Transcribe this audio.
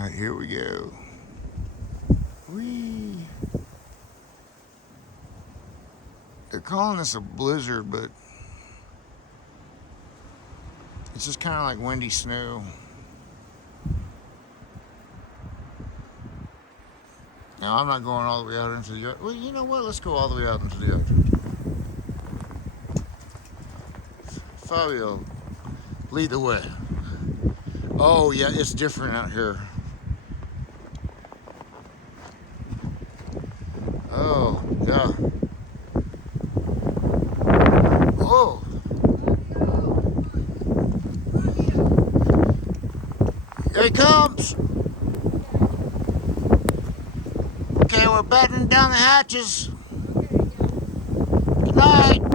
Alright, here we go. Whee! They're calling this a blizzard, but it's just kind of like windy snow. Now, I'm not going all the way out into the yard. Well, you know what? Let's go all the way out into the yard. Fabio, lead the way. Oh, yeah, it's different out here. Oh, yeah. Oh. Here he comes. Okay, we're battening down the hatches. Good night.